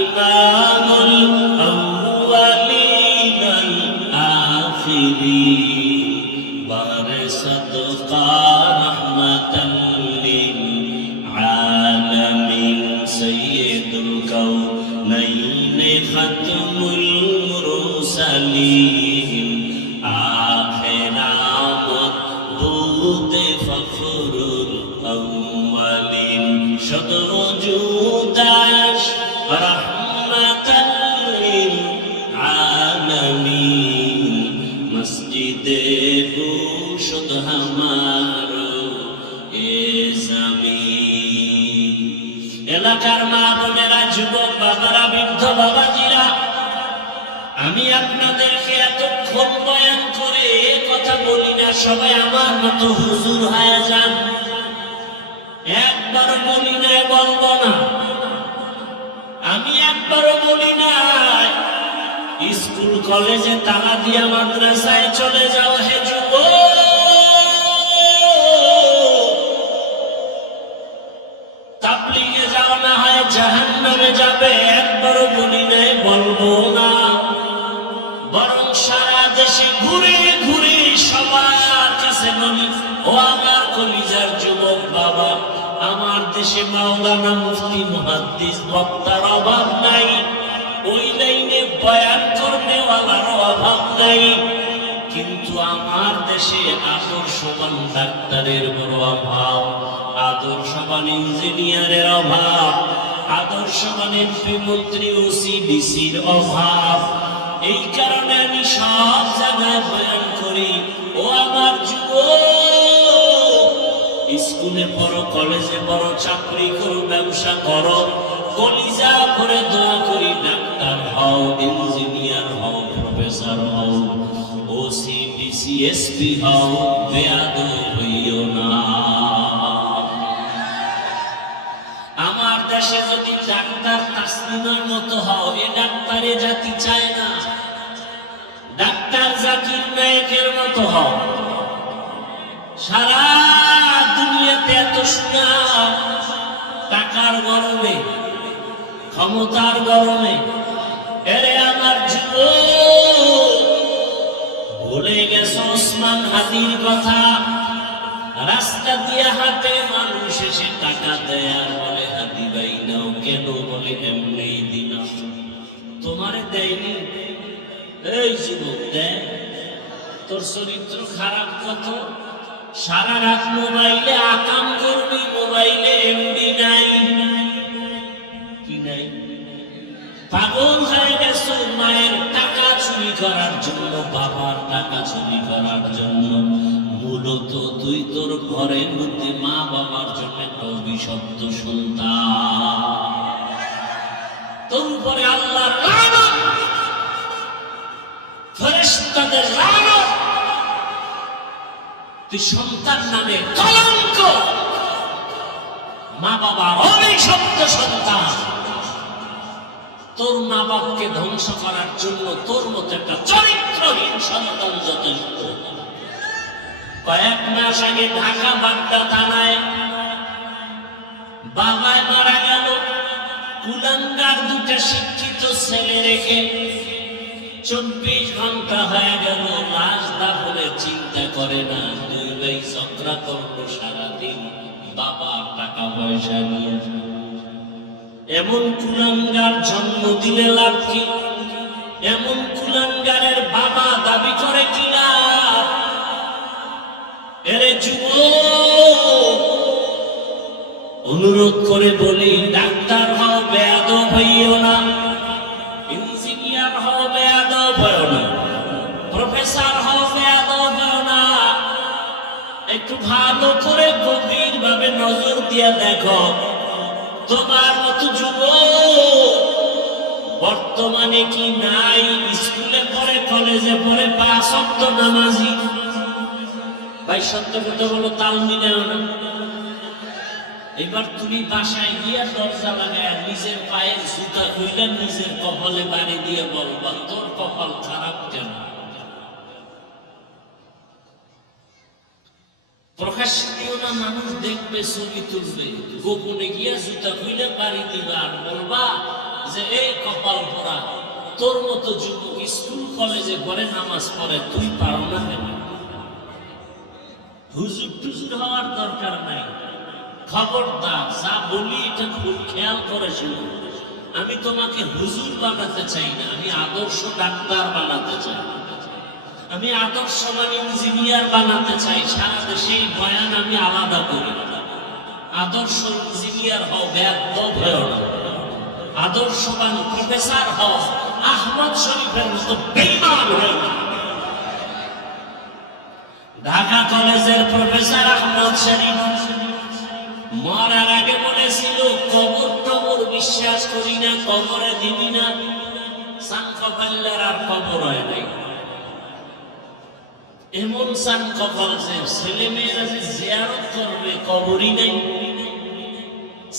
ইমামুল আউয়ালিন আল আখিরিন বারসাদকা রাহমাতাল লিল আলামিন সাইয়্যিদুল কাউনাইন খাতমুল মুরসালিন আখিরামত বুদে ফখরুল আউয়ালিন সদরুজুদাশ রহমাতাল লিল আলামিন মসজিদে খুশদ হামারো এ জমিন। এলাকার মা বোনেরা, যুবক বাবারা, বৃদ্ধ বাবাজিরা, আমি আপনাদেরকে এতক্ষণ বয়ান করে কথা বলি না, সবাই আমার মতো হুজুর হয়ে যান। একবার বলি নাই, বলবো না। আমি একবারও বলি নাই স্কুল কলেজে তালা দিয়া মাদ্রাসায় চলে যাও হে যুবক, তাবলীগে যাও, না হয় জাহান্নামে যাবে। একবারও বলি নাই, বলবো না। বরং সারা দেশে ঘুরে ঘুরে সবার কাছে বলি, ও আমার কলিজার যুবক বাবা, আমার দেশে মাওলানা মুফতি মুহাদ্দিস বক্তার অভাব নাই, ওই লাইনে বয়ান করনেওয়ালার অভাব নাই, কিন্তু আমার দেশে আদর্শবান ডাক্তারের বড় অভাব, আদর্শবান ইঞ্জিনিয়ারের অভাব, আদর্শবান এমপি মন্ত্রী ওসি ডিসির অভাব। এই কারণে আমি সব জায়গায় বয়ান করি, ও আমার যুবক, স্কুলে পড়ো, কলেজে পড়ো, চাকরি করো, ব্যবসা করো, কলিজা করে দোয়া করি ডাক্তার হও, ইঞ্জিনিয়ার হও, প্রফেসর হও, ওসি ডিসি এসপি হও, বেয়াদব হইও না। আমার দেশে যদি ডাক্তার তাসলিমার মতো হও, এ ডাক্তারে জাতি চায় না। ডাক্তার জাকির নায়েকের মতো হও। সারা দুনিয়াতে এত সুনাম, টাকার গরমে, ক্ষমতার গরমে, এরে আমার যুবক, ভুলে গেছো ওসমান হাদির কথা। রাস্তা দিয়ে হাতে মানুষ এসে টাকা দেয় আর বলে, হাদি ভাই নাও। কেন? বলে এমনি দিলাম। তোমারে দেয়নি? এই যুবক, দেয়। তোর চরিত্র খারাপ কত। সারা রাত মোবাইলে আকাম করবি, মোবাইলে এমডি নাই, কি নাই? পাগল হয়ে গেছো মায়ের টাকা চুরি করার জন্য, বাবার টাকা চুরি করার জন্য। মূলত তুই তোর ঘরের মধ্যে মা বাবার জন্য একটা অভিশপ্ত সন্তান। তোর উপরে আল্লাহর লানত, ফেরেশতাদের লানত। তুই সন্তান নামে কলঙ্ক, মা বাবার অভিশপ্ত সন্তান। তোর মা বাবাকে ধ্বংস করার জন্য তোর মতো একটা চরিত্রহীন সন্তান যথেষ্ট। কয়েক মাস আগে ঢাকা বাড্ডা থানায় বাবায় মারা গেল, কুলাঙ্গার দুটা শিক্ষিত ছেলে রেখে 24 ঘন্টা হয়ে গেল, লাশ দাফনে চিন্তা করে না। দুই ভাই চক্রা করলো সারাদিন বাবার টাকা পয়সা নিয়ে। এমন কুলাঙ্গার জন্ম দিলে লাভ কি? এমন কুলাঙ্গারের বাবা দাবি করে কি লাভ? এরে যুবক, একটু ভালো করে গভীর ভাবে নজর দিয়ে দেখো, তোমার মতো যুবক বর্তমানে কি নাই? স্কুলে পড়ে, কলেজে পড়ে, 5 ওয়াক্ত নামাজি। ভাই সত্য কথা বলো, তাল মিলেও না। এবার তুমি বাসায় গিয়া দরজা লাগায় নিজের পায়ের জুতা খুইলা নিজের কপালে বাড়ি দিয়ে বলবা, তোর কপাল খারাপ কেন? প্রকাশ্যে দিও না, মানুষ দেখবে, ছবি তুলবে। গোপনে গিয়া জুতা খুইলে বাড়ি দিবা আর বলবা যে এই কপাল পড়া, তোর মতো যুবক স্কুল কলেজে পড়ে, নামাজ পড়ে, তুই পারো না কেন? হুজুর টুজুর হওয়ার দরকার নাই। খবরদার, যা বলি এটা খুব খেয়াল করে শুনো। আমি তোমাকে হুজুর বানাতে চাই না, আমি আদর্শ ডাক্তার বানাতে চাই, আমি আদর্শবান ইঞ্জিনিয়ার বানাতে চাই। সারা দেশে এই বয়ান আমি আলাদা করি। আদর্শ ইঞ্জিনিয়ার হও, বেয়াদব হও না। আদর্শবান প্রফেসর হও, আহমদ শরীফের মতো বেঈমান হও না। ঢাকা কলেজের প্রফেসর আহমদ শরীফ মরার আগে বলেছিল, কবর টবর বিশ্বাস করি না, কবরে দিবি না। সান কপালের আর কবর হয় নাই। এমন সান কপাল যে ছেলে মেয়েরা যে জিয়ারত করবে, কবরই নাই।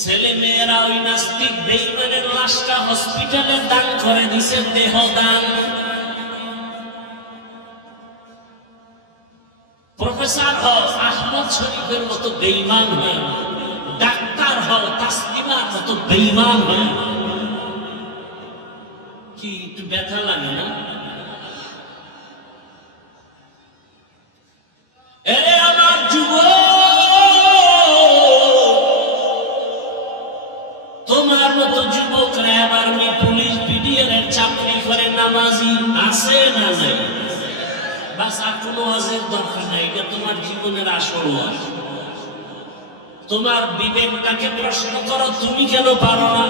ছেলে মেয়েরা ওই নাস্তিক বেঈমানের লাশটা হসপিটালে দান করে দিছে, দেহ দান। প্রফেসর হও, আহমদ শরীফের মতো বেঈমান হয়। ডাক্তার হও, তাসলিমার মতো বেঈমান হয়। কি একটু ব্যথা লাগে না? এরে আমার যুবক, তোমার মতো যুবকরা আবার পুলিশ বিডিআর এর চাকরি করে, নামাজি আছে না নাই? বাস, আর কোনো ওয়াজের দরকার নাই। এটা তোমার জীবনের আসল ওয়াজ। তোমার বিবেকটাকে প্রশ্ন করো, তুমি কেন পারো না?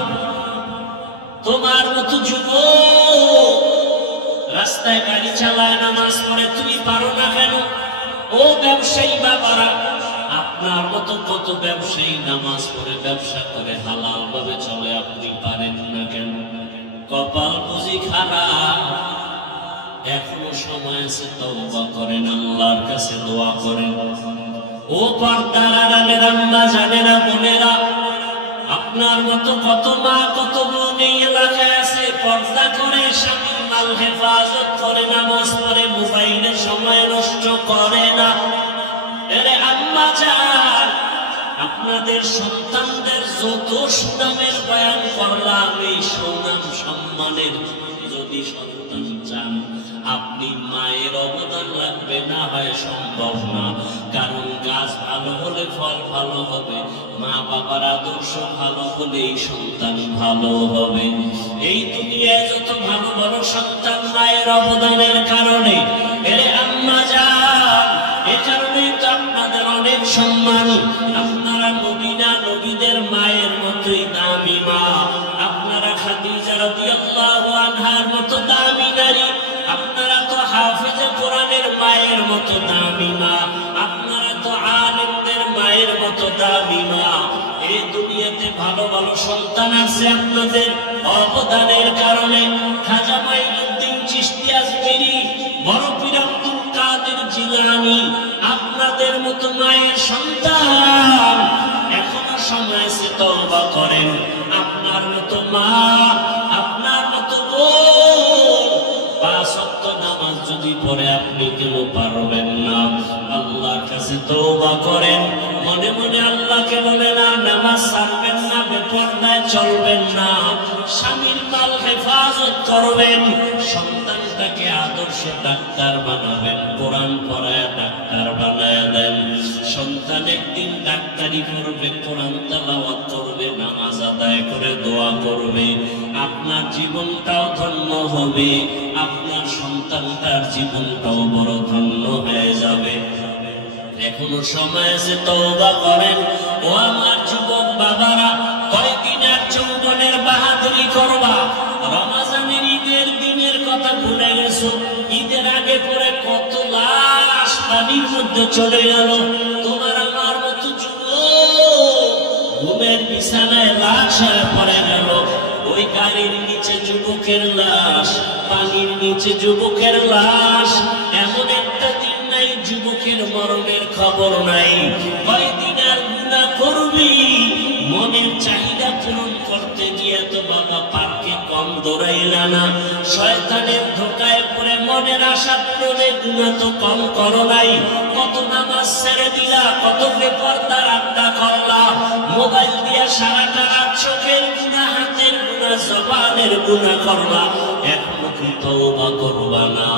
তোমার মতো যুবক রাস্তায় গাড়ি চালায়, নামাজ পড়ে, তুমি পারো না কেন? ও ব্যবসায়ী বাবারা, আপনার মতো কত ব্যবসায়ী নামাজ পড়ে, ব্যবসা করে, হালাল ভাবে চলে, আপনি পারেন না কেন? কপাল বুঝি খারাপ? এখনো সময় আছে, তওবা করেন, আল্লাহর কাছে দোয়া করেন। ও পর্দার আড়ালের আম্মা জানেরা, বোনেরা, আপনার মতো কত মা, কত বোন এই এলাকায় আছে, পর্দা করে, স্বামীর মাল হেফাজত করে, নামাজ পড়ে, মোবাইলে সময় নষ্ট করে না। এরে আম্মা জান, আপনাদের সন্তানদের যত সুনামের বয়ান করলাম, এই সুনাম সম্মানের যদি সন্তান চান, আপনি মায়ের অবদান রাখবে না হয় সম্ভব না। কারণ গাছ ভালো হলে ফল ভালো হবে, মা বাবার আদর্শ ভালো হলে এই সন্তান ভালো হবে। এই দুনিয়ায় যত ভালো ভালো সন্তান মায়ের অবদানের কারণে। এরে আম্মা জান, এ কারণেই তো আপনাদের অনেক সম্মান। আপনারা নবী না, নবীদের মায়ের মতোই দামি মা। আপনারা খাদিজা রাদিয়াল্লাহু আনহার মতো দামি নারী। আপনারা তো হাফেজে কোরআনের মায়ের মতো দামি মা। আপনারা তো আলেমদের মায়ের মতো দামি মা। এই দুনিয়াতে ভালো ভালো সন্তান আছে আপনাদের অবদানের কারণে। খাজা মাইনুদ্দিন চিশতি আজমিরি, বড় পীর আব্দুল কাদের জিলানী, আপনাদের মতো মায়ের সন্তান। এখনো সময় আছে, তওবা করেন। আপনার মতো মা, আপনার মতো বোন 5 ওয়াক্ত নামাজ যদি পড়ে, আপনি কেন পারবেন না? আল্লাহর কাছে তওবা করেন, মনে মনে আল্লাহকে বলেন, আর নামাজ ছাড়বেন না, বেপরদায় চলবেন না, স্বামীর মাল হেফাজত করবেন, সন্তানটাকে আদর্শ ডাক্তার বানাবেন, কোরআন পড়ায় ডাক্তার বানায় দেন। সন্তান একদিন ডাক্তারি করবে, কোরআন তেলাওয়াত করবে, নামাজ আদায় করে দোয়া করবে। আপনার জীবনটাও ধন্য হবে, আপনার সন্তানটার জীবনটাও বড় ধন্য হয়ে যাবে। এখনো সময় আছে, তওবা করেন। ও আমার যুবক বাবারা, কয়দিন আর যৌবনের বাহাদুরি করবা? রমজানের ঈদের দিনের কথা ভুলে গেছো? ঈদের আগে পরে কত লাশ পানির মধ্যে চলে গেল। তোমার আমার মতো ঘুমের বিছানায় লাশ হয়ে পড়ে গেল। ওই গাড়ির নিচে যুবকের লাশ, পানির নিচে যুবকের লাশ। এমন একটা দিন নাই যুবকের মরণের খবর নাই। কয়দিন আর গুনাহ করবি? মনের চাহিদা পূরণ করতে গিয়ে তো বাবা পার্কে কম দৌড়াইলা না। শয়তানের ধোকায় পড়ে মনের আশা পূরণে গুনাহ তো কম করো নাই। কত নামাজ ছেড়ে দিলা, কত বেপরদার আড্ডা করলা, মোবাইল দিয়ে সারাটা রাত চোখের গুনাহ, হাতের গুনাহ, জবানের গুনাহ করলা। এখনো কি তওবা করবা না?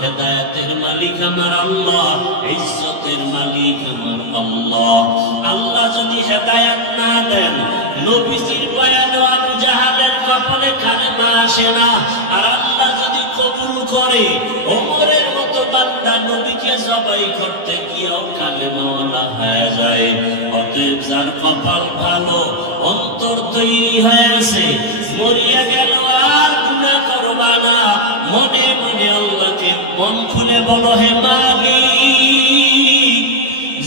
হেদায়েতের মালিক আমার আল্লাহ, ইজ্জতের মালিক আমার আল্লাহ। আল্লাহ যদি হেদায়েত না দেন, নবীজির বয়ানে আবু জাহালের কপালে কালেমা আসে না। আর আল্লাহ যদি কবুল করে, ওমরের মতো বান্দা নবীকে জবাই করতে গিয়েও কালেমাওয়ালা হয়ে যায়। অতএব যার কপাল ভালো, অন্তর তৈরি হয়েছে, মরিয়া গেল আর গুনাহ করবা না। মনে মনে আল্লাহকে মন খুলে বলো, হে মালিক,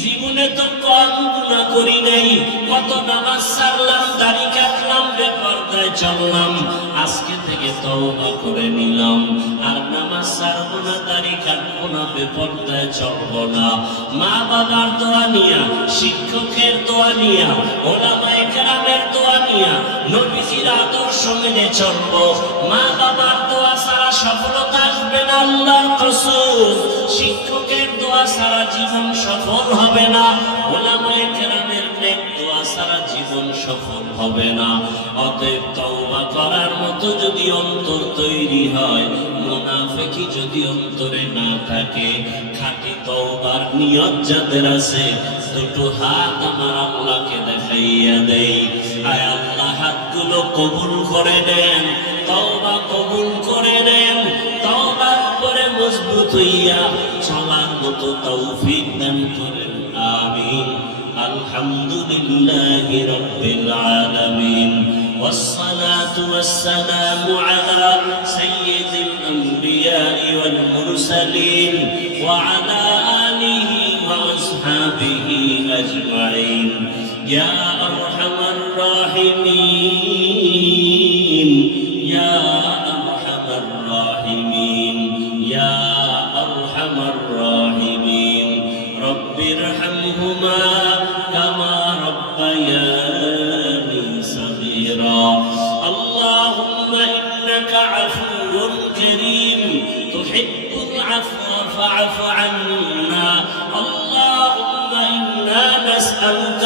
জীবনে তো কম গুনাহ করি নাই, কত নামাজ ছাড়লাম, দাড়ি কাটলাম, বেপরদায় চললাম। আজকে থেকে তওবা করে নিলাম, আর নামাজ ছাড়বো না, দাড়ি কাটবো না, বেপরদায় চলবো না। মা বাবার দোয়া নিয়া, শিক্ষকের দোয়া নিয়া, ওলামায়ে কেরামের দোয়া নিয়া নবীজির আদর্শ মেনে চলবো। মা বাবার দোয়া ছাড়া সফলতা আসবে না, আল্লাহর কসম। শিক্ষকের দোয়া ছাড়া জীবন সফল হবে না, ওলামায়ে কেরামের নেক দোয়া ছাড়া জীবন সফল হবে না। অতএব তওবা করার মতো যদি অন্তর তৈরি হয়, মুনাফিকি যদি অন্তরে না থাকে, খাঁটি তওবার নিয়ত যাদের আছে, দুটো হাত আমার আল্লাহকে দেখাইয়া দেই। আয় আল্লাহ, হাতগুলো কবুল করে নেন, তওবা কবুল করে নেন, তওবার উপরে মজবুত হইয়া চলার মতো তৌফিক দান করেন। আমিন। আলহামদুলিল্লাহি রাব্বিল আলামিন। والصلاة والسلام على سيد الأنبياء والمرسلين وعلى آله وأصحابه أجمعين. يا أرحم الراحمين، يا أرحم الراحمين، يا أرحم الراحمين. رب ارحمهما كما ربياني صغيرا. اللهم إنك عفو كريم تحب العفو فاعف عنا. اللهم إنا نسألك